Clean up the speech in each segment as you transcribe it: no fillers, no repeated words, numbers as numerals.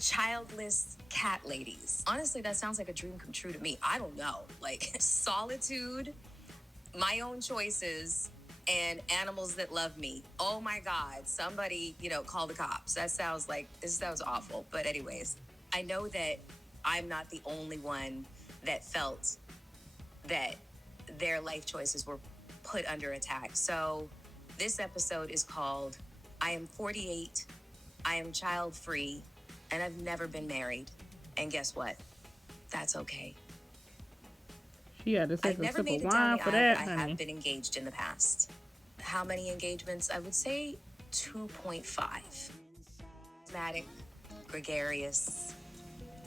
childless cat ladies. Honestly, that sounds like a dream come true to me. I don't know. Like solitude, my own choices, and animals that love me. Oh my God, somebody, call the cops. That sounds awful. But anyways, I know that I'm not the only one that felt that their life choices were put under attack. So this episode is called I Am 48, I Am Child Free, and I've never been married. And guess what? That's okay. She had to take I've a never sip made of it down wine the for aisle, but that, I honey. have been engaged in the past. How many engagements? I would say 2.5. Charismatic, gregarious.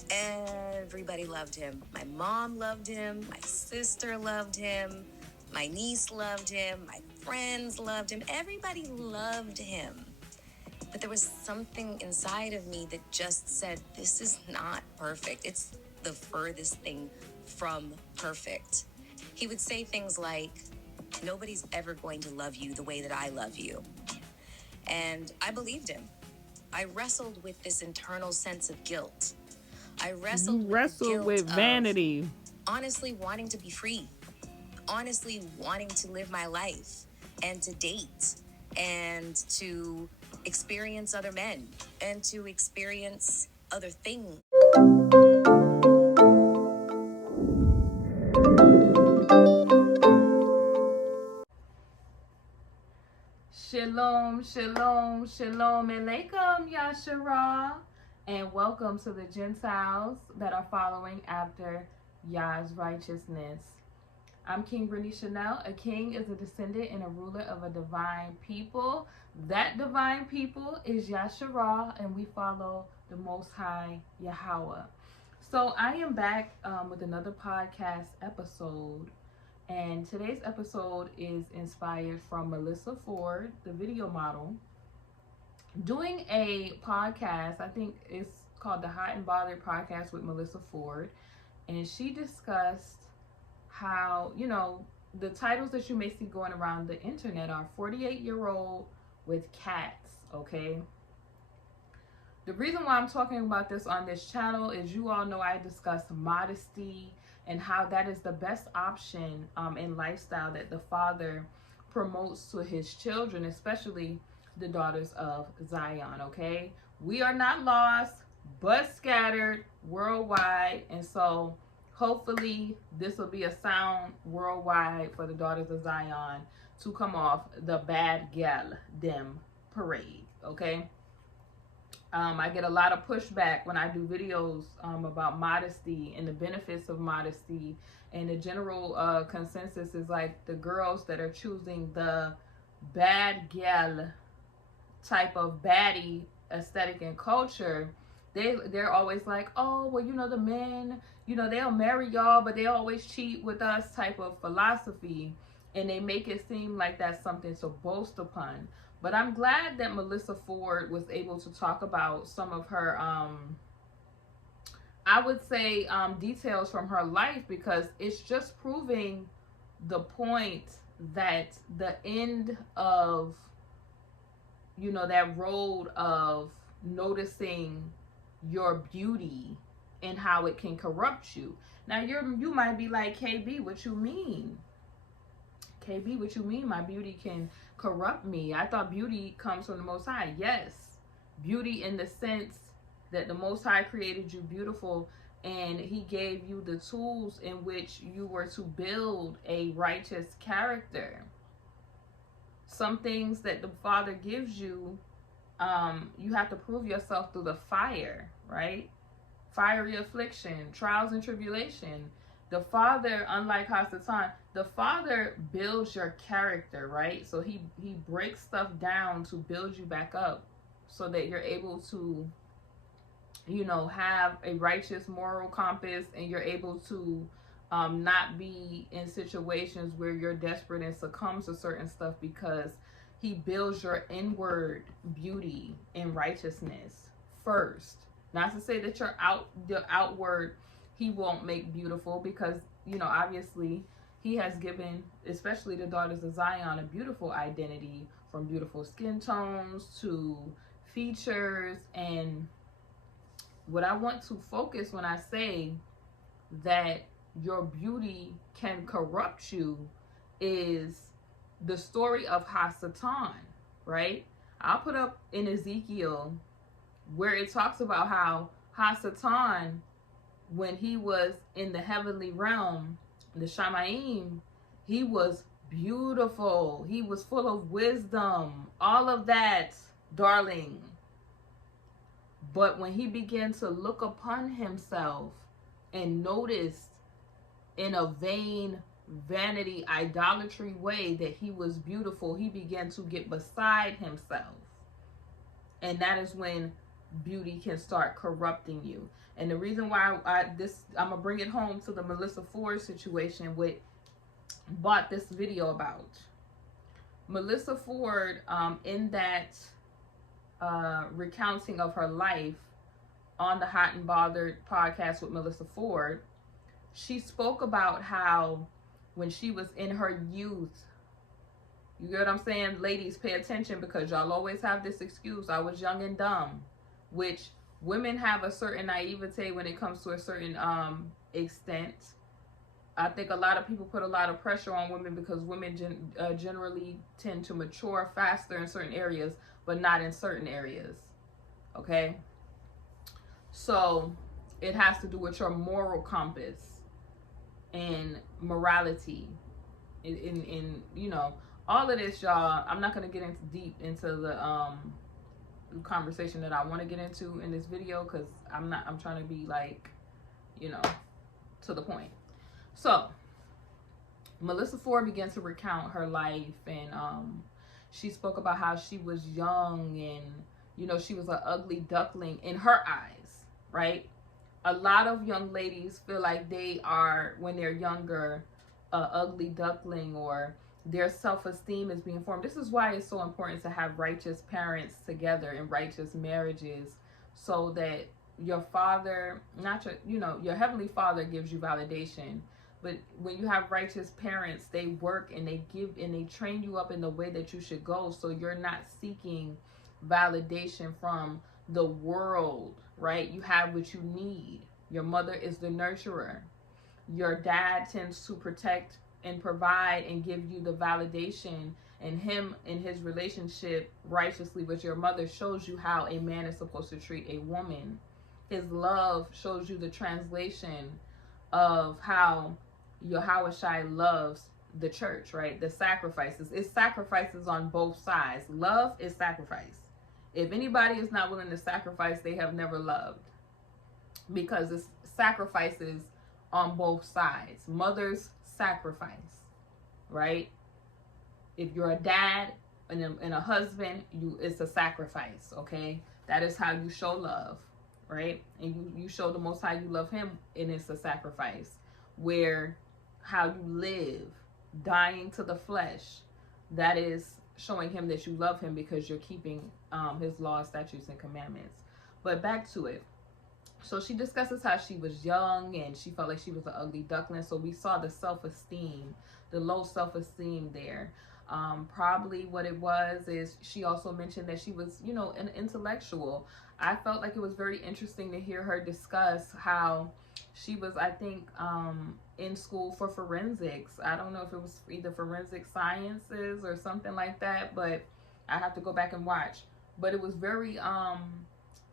Everybody loved him. My mom loved him. My sister loved him. My niece loved him. My friends loved him. Everybody loved him. But there was something inside of me that just said, this is not perfect. It's the furthest thing from perfect. He would say things like, nobody's ever going to love you the way that I love you. And I believed him. I wrestled with this internal sense of guilt. I You wrestled with the wrestled guilt with of vanity. honestly wanting to be free, honestly wanting to live my life and to date and to experience other men and to experience other things. Shalom, shalom, shalom, alaikum, Yashara, and welcome to the Gentiles that are following after Yah's righteousness. I'm King Brittany Chanel. A king is a descendant and a ruler of a divine people. That divine people is Yashara, and we follow the Most High Yahweh. So I am back with another podcast episode. And today's episode is inspired from Melyssa Ford, the video model, doing a podcast. I think it's called the Hot and Bothered Podcast with Melyssa Ford. And she discussed how, the titles that you may see going around the internet are 48-year-old with cats, okay? The reason why I'm talking about this on this channel is you all know I discuss modesty and how that is the best option in lifestyle that the father promotes to his children, especially the daughters of Zion, okay? We are not lost, but scattered worldwide. And so hopefully this will be a sound worldwide for the daughters of Zion to come off the bad gal dem parade, okay? I get a lot of pushback when I do videos about modesty and the benefits of modesty. And the general consensus is like the girls that are choosing the bad gal type of baddie aesthetic and culture, they're always like, oh, well, the men, they'll marry y'all, but they always cheat with us type of philosophy. And they make it seem like that's something to boast upon. But I'm glad that Melyssa Ford was able to talk about some of her, I would say, details from her life, because it's just proving the point that the end of, that road of noticing your beauty and how it can corrupt you. Now you might be like, KB, what you mean? KB, what you mean my beauty can corrupt me? I thought beauty comes from the Most High. Yes, beauty in the sense that the Most High created you beautiful, and he gave you the tools in which you were to build a righteous character. Some things that the Father gives you, you have to prove yourself through the fire, right? Fiery affliction, trials and tribulation. The Father, unlike Hasatan, the Father builds your character, right? So he breaks stuff down to build you back up so that you're able to, have a righteous moral compass, and you're able to not be in situations where you're desperate and succumb to certain stuff, because he builds your inward beauty and righteousness first. Not to say that the outward he won't make beautiful, because obviously he has given, especially the daughters of Zion, a beautiful identity, from beautiful skin tones to features and what I want to focus when I say that your beauty can corrupt you is the story of Hasatan, right? I'll put up in Ezekiel where it talks about how Hasatan, when he was in the heavenly realm, the Shamayim, he was beautiful. He was full of wisdom. All of that, darling. But when he began to look upon himself and noticed in a vain, vanity, idolatry way that he was beautiful, he began to get beside himself. And that is when beauty can start corrupting you. And the reason why I'm gonna bring it home to the Melyssa Ford situation, what bought this video about. Melyssa Ford, in that recounting of her life on the Hot and Bothered podcast with Melyssa Ford, she spoke about how when she was in her youth, you get what I'm saying? Ladies, pay attention, because y'all always have this excuse, I was young and dumb, which women have a certain naivete when it comes to a certain extent. I think a lot of people put a lot of pressure on women because women generally tend to mature faster in certain areas, but not in certain areas. Okay? So it has to do with your moral compass and morality. In you know, all of this, y'all. I'm not gonna get into deep into the conversation that I want to get into in this video, because I'm trying to be like, you know, to the point. So Melyssa Ford began to recount her life, and she spoke about how she was young, and you know, she was an ugly duckling in her eyes, right? A lot of young ladies feel like they are, when they're younger, a ugly duckling, or their self-esteem is being formed. This is why it's so important to have righteous parents together and righteous marriages, so that your father, not your, you know, your heavenly father gives you validation. But when you have righteous parents, they work and they give and they train you up in the way that you should go. So you're not seeking validation from the world, right? You have what you need. Your mother is the nurturer. Your dad tends to protect and provide and give you the validation. And him in his relationship righteously with your mother shows you how a man is supposed to treat a woman. His love shows you the translation of how Yahushua loves the church, right? The sacrifices. It's sacrifices on both sides. Love is sacrifice. If anybody is not willing to sacrifice, they have never loved. Because it's sacrifices on both sides. Mothers sacrifice, right? If you're a dad and a husband, it's a sacrifice, okay? That is how you show love, right? And you show the Most High you love him, and it's a sacrifice. Where how you live, dying to the flesh, that is showing him that you love him, because you're keeping his laws, statutes, and commandments. But back to it. So she discusses how she was young and she felt like she was an ugly duckling. So we saw the self-esteem, the low self-esteem there. Probably what it was is she also mentioned that she was, you know, an intellectual. I felt like it was very interesting to hear her discuss how she was, I think, in school for forensics. I don't know if it was either forensic sciences or something like that, but I have to go back and watch. But it was very,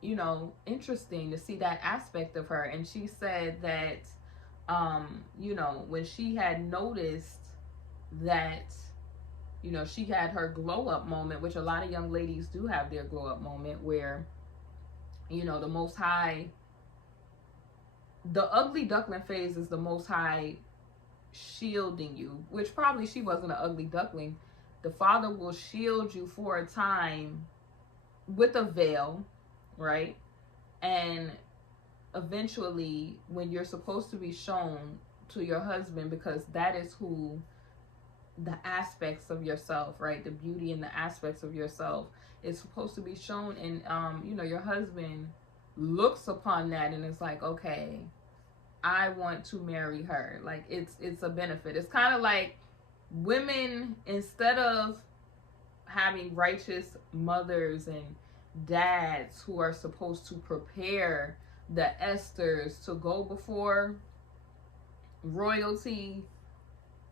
you know, interesting to see that aspect of her. And she said that, you know, when she had noticed that, you know, she had her glow up moment, which a lot of young ladies do have their glow up moment, where, you know, the Most High, the ugly duckling phase is the Most High shielding you, which probably she wasn't an ugly duckling. The Father will shield you for a time with a veil, right? And eventually, when you're supposed to be shown to your husband, because that is who the aspects of yourself, right? The beauty and the aspects of yourself is supposed to be shown. And, you know, your husband looks upon that and it's like, okay, I want to marry her. Like, it's a benefit. It's kind of like women, instead of having righteous mothers and dads who are supposed to prepare the Esthers to go before royalty.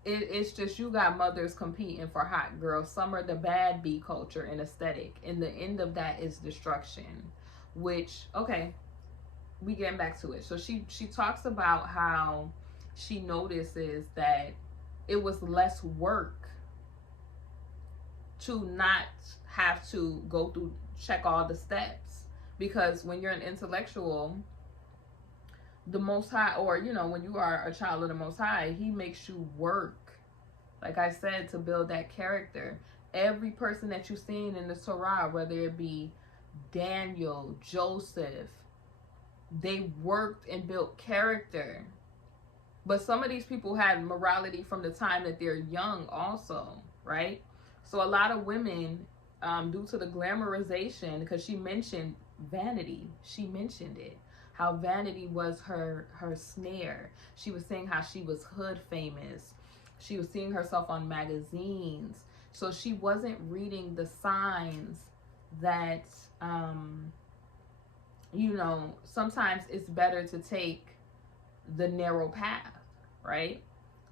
It's just, you got mothers competing for hot girls. Some are the bad bee culture and aesthetic, and the end of that is destruction. Which, okay, we getting back to it. So she talks about how she notices that it was less work to not have to go through, check all the steps, because when you're an intellectual, the Most High, or when you are a child of the Most High, he makes you work, like I said, to build that character. Every person that you've seen in the Torah, whether it be Daniel, Joseph, they worked and built character. But some of these people had morality from the time that they're young also, right? So a lot of women, due to the glamorization, because she mentioned vanity, she mentioned it, how vanity was her snare. She was saying how she was hood famous. She was seeing herself on magazines. So she wasn't reading the signs that, sometimes it's better to take the narrow path, right?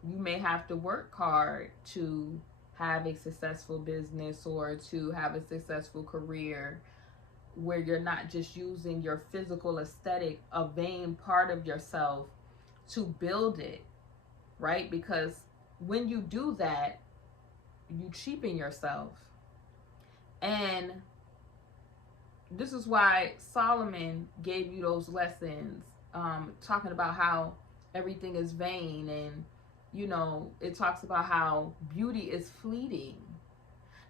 You may have to work hard to have a successful business or to have a successful career, where you're not just using your physical aesthetic, a vain part of yourself, to build it, right? Because when you do that, you cheapen yourself. And this is why Solomon gave you those lessons, talking about how everything is vain, and it talks about how beauty is fleeting.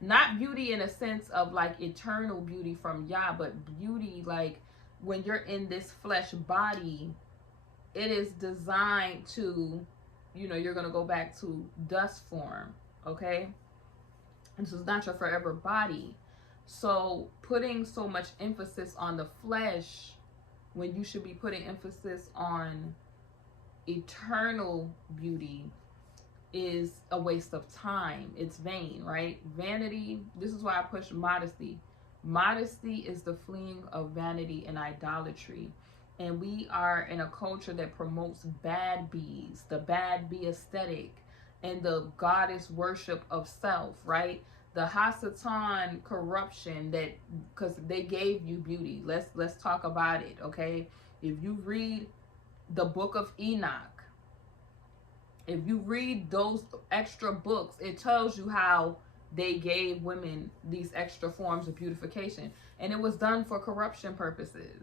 Not beauty in a sense of like eternal beauty from Yah, but beauty like when you're in this flesh body, it is designed to, you're going to go back to dust form, okay? This is not your forever body. So putting so much emphasis on the flesh when you should be putting emphasis on eternal beauty is a waste of time. It's vain, right? Vanity, this is why I push modesty. Modesty is the fleeing of vanity and idolatry. And we are in a culture that promotes bad bees, the bad bee aesthetic, and the goddess worship of self, right? The Hasatan corruption, that because they gave you beauty. Let's talk about it, okay? If you read the book of Enoch, if you read those extra books, it tells you how they gave women these extra forms of beautification. And it was done for corruption purposes.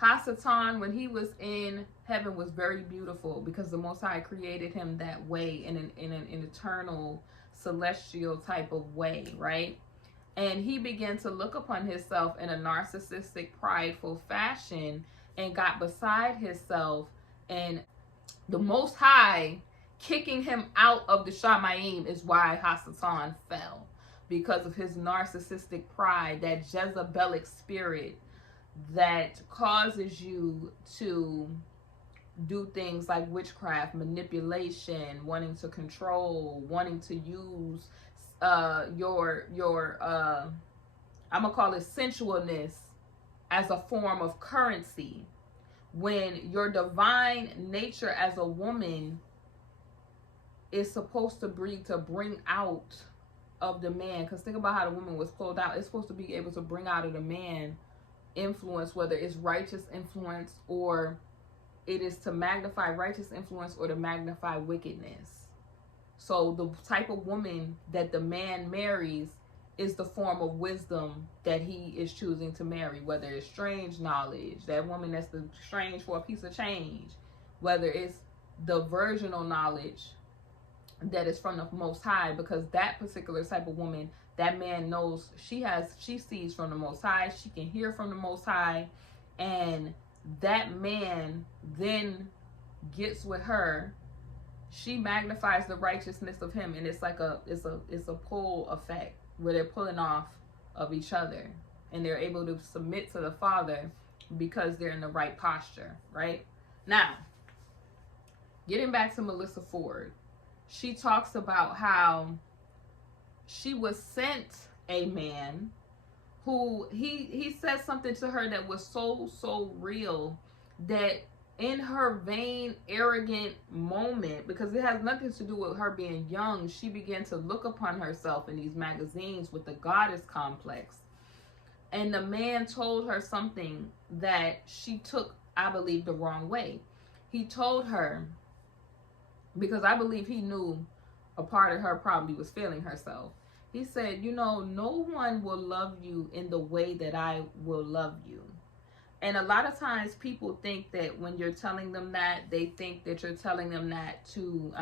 Hasatan, when he was in heaven, was very beautiful because the Most High created him that way, in an eternal, celestial type of way, right? And he began to look upon himself in a narcissistic, prideful fashion and got beside himself, and the Most High kicking him out of the Shamayim is why Hasatan fell, because of his narcissistic pride, that Jezebelic spirit that causes you to do things like witchcraft, manipulation, wanting to control, wanting to use your I'm gonna call it sensualness as a form of currency, when your divine nature as a woman is supposed to bring out of the man. Because think about how the woman was pulled out. It's supposed to be able to bring out of the man influence, whether it's righteous influence or it is to magnify righteous influence or to magnify wickedness. So the type of woman that the man marries is the form of wisdom that he is choosing to marry, whether it's strange knowledge, that woman that's the strange for a piece of change, whether it's the virginal knowledge that is from the Most High, because that particular type of woman, that man knows she sees from the Most High, she can hear from the Most High, and that man then gets with her. She magnifies the righteousness of him, and it's like it's a pull effect where they're pulling off of each other, and they're able to submit to the Father because they're in the right posture, right? Now, getting back to Melyssa Ford, she talks about how she was sent a man who he said something to her that was so real, that in her vain, arrogant moment, because it has nothing to do with her being young, she began to look upon herself in these magazines with the goddess complex. And the man told her something that she took, I believe, the wrong way. He told her, because I believe he knew a part of her probably was feeling herself. He said, you know, no one will love you in the way that I will love you. And a lot of times people think that when you're telling them that, they think that you're telling them that to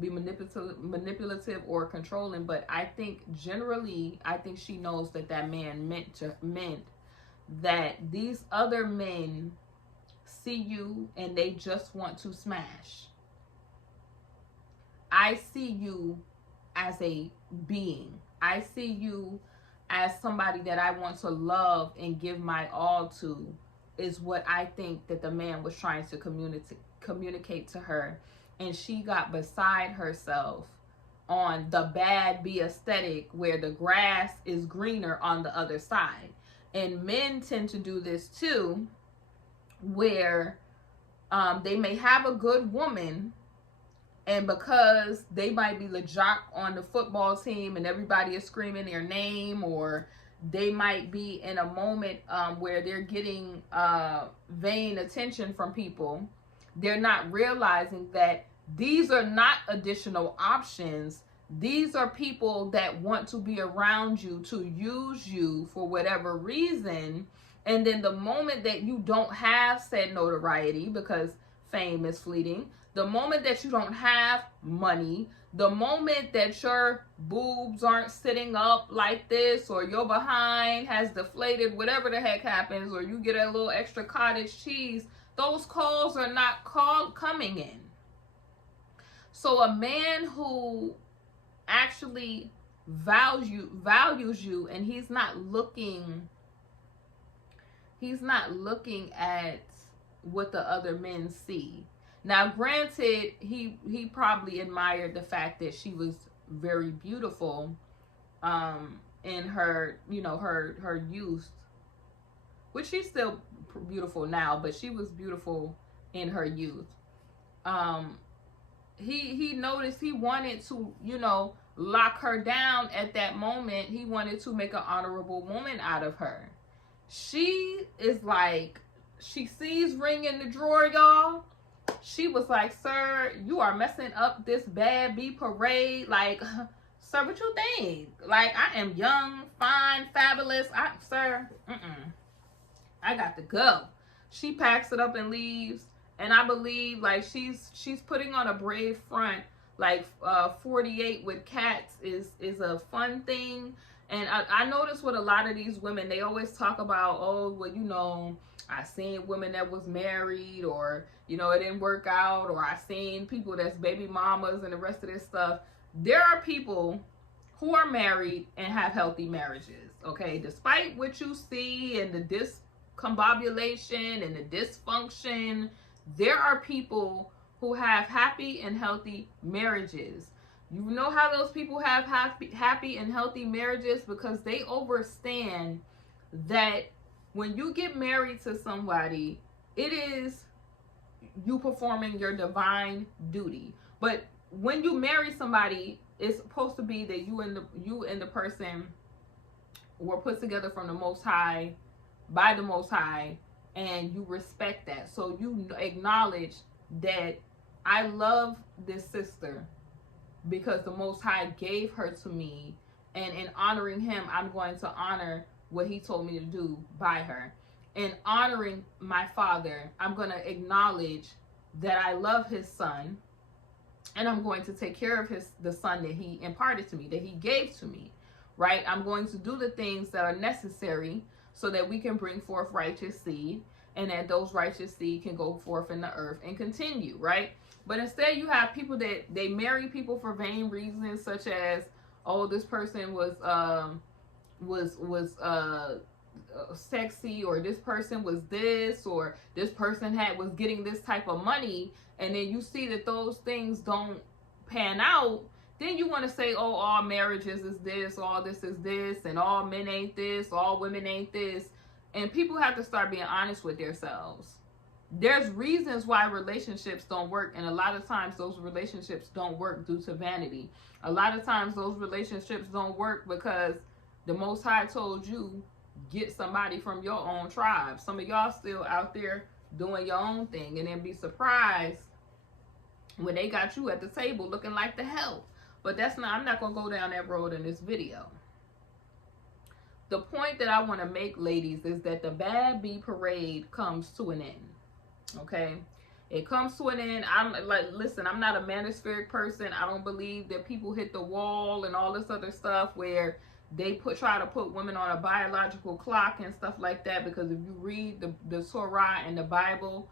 be manipulative or controlling. But I think generally, I think she knows that that man meant that these other men see you and they just want to smash. I see you as a being. I see you as somebody that I want to love and give my all to, is what I think that the man was trying to communicate to her. And she got beside herself on the bad B aesthetic, where the grass is greener on the other side. And men tend to do this too, where they may have a good woman, and because they might be the jock on the football team and everybody is screaming their name, or they might be in a moment where they're getting vain attention from people, they're not realizing that these are not additional options. These are people that want to be around you to use you for whatever reason. And then the moment that you don't have said notoriety, because fame is fleeting, the moment that you don't have money, the moment that your boobs aren't sitting up like this, or your behind has deflated, whatever the heck happens, or you get a little extra cottage cheese, those calls are not coming in. So a man who actually values you, and he's not looking at what the other men see. Now, granted, he probably admired the fact that she was very beautiful in her, her youth, which she's still beautiful now, but she was beautiful in her youth. He noticed, he wanted to, lock her down at that moment. He wanted to make an honorable woman out of her. She is like, she sees ring in the drawer, y'all. She was like, sir, you are messing up this bad B parade. Like, sir, what you think? Like, I am young, fine, fabulous. Sir, I got to go. She packs it up and leaves. And I believe, like, she's putting on a brave front. Like, 48 with cats is a fun thing. And I notice with a lot of these women, they always talk about, oh, well, I seen women that was married, or, it didn't work out, or I seen people that's baby mamas and the rest of this stuff. There are people who are married and have healthy marriages, okay? Despite what you see and the discombobulation and the dysfunction, there are people who have happy and healthy marriages. You know how those people have happy and healthy marriages? Because they understand that when you get married to somebody, it is you performing your divine duty. But when you marry somebody, it's supposed to be that you and the person were put together from the Most High, by the Most High, and you respect that. So you acknowledge that I love this sister because the Most High gave her to me, and in honoring him, I'm going to honor what he told me to do by her. In honoring my father, I'm going to acknowledge that I love his son, and I'm going to take care of the son that he imparted to me, that he gave to me, right? I'm going to do the things that are necessary so that we can bring forth righteous seed, and that those righteous seed can go forth in the earth and continue, right? But instead, you have people that they marry people for vain reasons, such as, oh, this person was sexy, or this person was this, or this person was getting this type of money, and then you see that those things don't pan out, then you want to say, oh, all marriages is this, all this is this, and all men ain't this, all women ain't this. And people have to start being honest with themselves. There's reasons why relationships don't work, and a lot of times those relationships don't work due to vanity. A lot of times those relationships don't work because the Most High told you, get somebody from your own tribe. Some of y'all still out there doing your own thing, and then be surprised when they got you at the table looking like the hell. But I'm not going to go down that road in this video. The point that I want to make, ladies, is that the Baddie parade comes to an end. Okay? It comes to an end. Listen, I'm not a manospheric person. I don't believe that people hit the wall and all this other stuff where they try to put women on a biological clock and stuff like that. Because if you read the Torah and the Bible,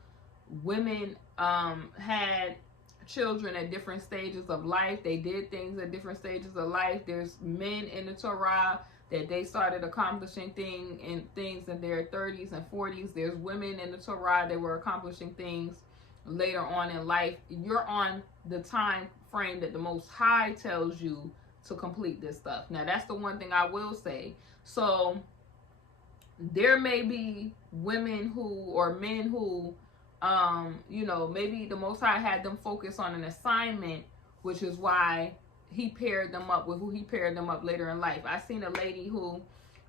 women had children at different stages of life. They did things at different stages of life. There's men in the Torah that they started accomplishing things in their 30s and 40s. There's women in the Torah that were accomplishing things later on in life. You're on the time frame that the Most High tells you to complete this stuff. Now, that's the one thing I will say. So there may be women or men who maybe the Most High had them focus on an assignment, which is why he paired them up with who he paired them up later in life. I seen a lady who,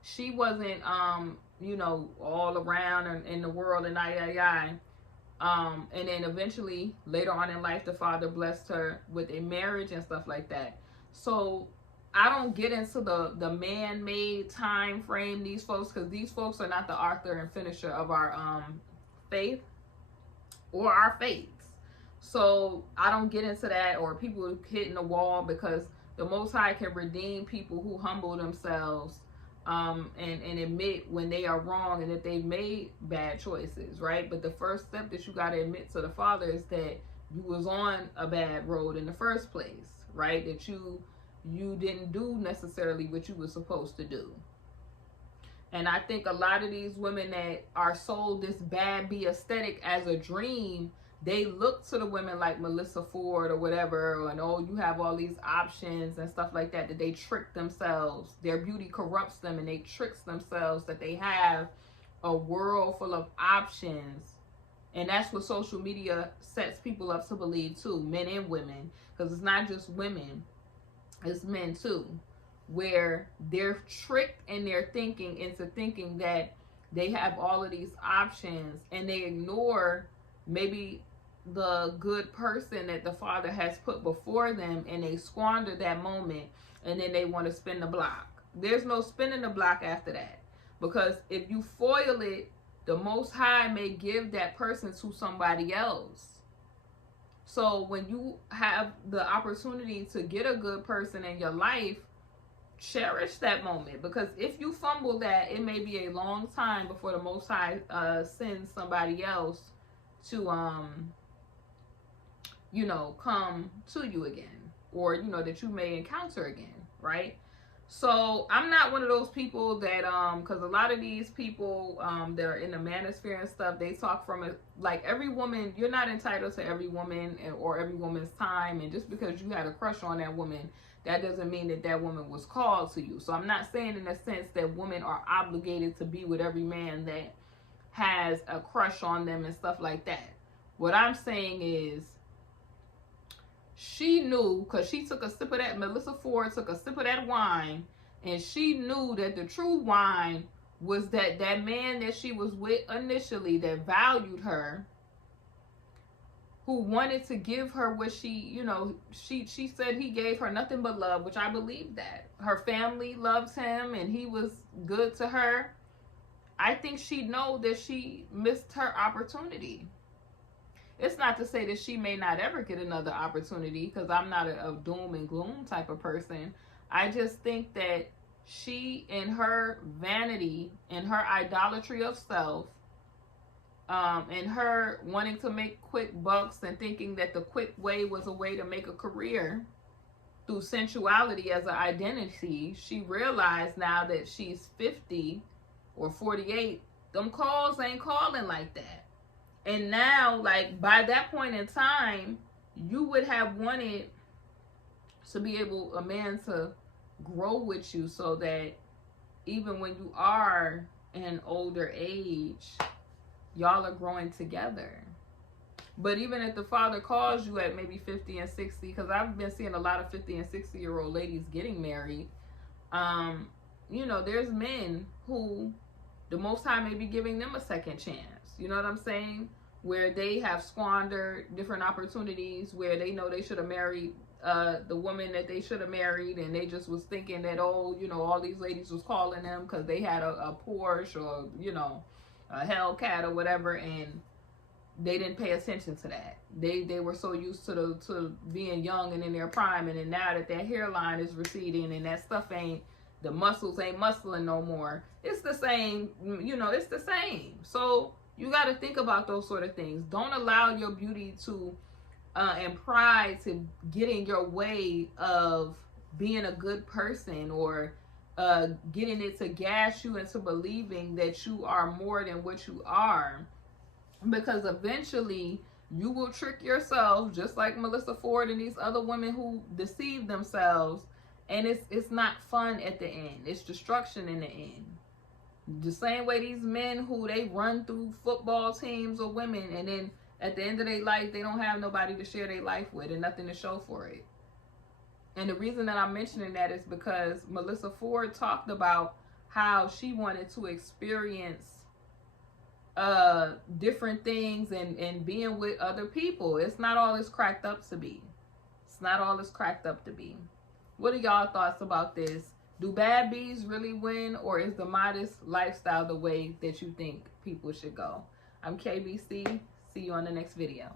she wasn't, all around in the world and and then eventually later on in life, the Father blessed her with a marriage and stuff like that. So I don't get into the man-made time frame, these folks, because these folks are not the author and finisher of our faith or our faiths. So I don't get into that, or people hitting the wall, because the Most High can redeem people who humble themselves and admit when they are wrong and that they've made bad choices, right? But the first step that you got to admit to the Father is that you was on a bad road in the first place, right? That you didn't do necessarily what you were supposed to do. And I think a lot of these women that are sold this Baddie aesthetic as a dream, they look to the women like Melyssa Ford or whatever, and you have all these options and stuff like that they trick themselves. Their beauty corrupts them, and they tricks themselves that they have a world full of options. And that's what social media sets people up to believe too, men and women, because it's not just women, it's men too, where they're tricked in their thinking into thinking that they have all of these options, and they ignore maybe the good person that the Father has put before them, and they squander that moment, and then they want to spin the block. There's no spinning the block after that, because if you foil it, the Most High may give that person to somebody else. So when you have the opportunity to get a good person in your life, cherish that moment, because if you fumble that, it may be a long time before the Most High sends somebody else to come to you again, or that you may encounter again, right? So I'm not one of those people that because a lot of these people that are in the manosphere and stuff, they talk from it like every woman. You're not entitled to every woman or every woman's time, and just because you had a crush on that woman, that doesn't mean that that woman was called to you. So I'm not saying in the sense that women are obligated to be with every man that has a crush on them and stuff like that. What I'm saying is, she knew, because she took a sip of that, Melyssa Ford took a sip of that wine, and she knew that the true wine was that man that she was with initially, that valued her, who wanted to give her what she said he gave her nothing but love, which I believe that. Her family loves him, and he was good to her. I think she know that she missed her opportunity. It's not to say that she may not ever get another opportunity, because I'm not a doom and gloom type of person. I just think that she, in her vanity, in her idolatry of self, and her wanting to make quick bucks and thinking that the quick way was a way to make a career through sensuality as an identity, she realized now that she's 50 or 48, them calls ain't calling like that. And now, like, by that point in time, you would have wanted to be able, a man to grow with you so that even when you are in older age, y'all are growing together. But even if the father calls you at maybe 50 and 60, because I've been seeing a lot of 50 and 60-year-old ladies getting married, you know, there's men who the Most High may be giving them a second chance. You know what I'm saying? Where they have squandered different opportunities, where they know they should have married the woman that they should have married, and they just was thinking that, oh, you know, all these ladies was calling them because they had a Porsche or, you know, a Hellcat or whatever, and they didn't pay attention to that. They were so used to being young and in their prime, and then now that their hairline is receding and that stuff ain't, the muscles ain't muscling no more. It's the same, you know, it's the same. So you got to think about those sort of things. Don't allow your beauty to and pride to get in your way of being a good person, or getting it to gas you into believing that you are more than what you are. Because eventually you will trick yourself, just like Melyssa Ford and these other women who deceive themselves, and it's not fun at the end. It's destruction in the end. The same way these men who they run through football teams or women, and then at the end of their life they don't have nobody to share their life with and nothing to show for it. And the reason that I'm mentioning that is because Melyssa Ford talked about how she wanted to experience different things and being with other people. It's not all it's cracked up to be. It's not all it's cracked up to be. What are y'all thoughts about this? Do bad bees really win, or is the modest lifestyle the way that you think people should go? I'm KBC. See you on the next video.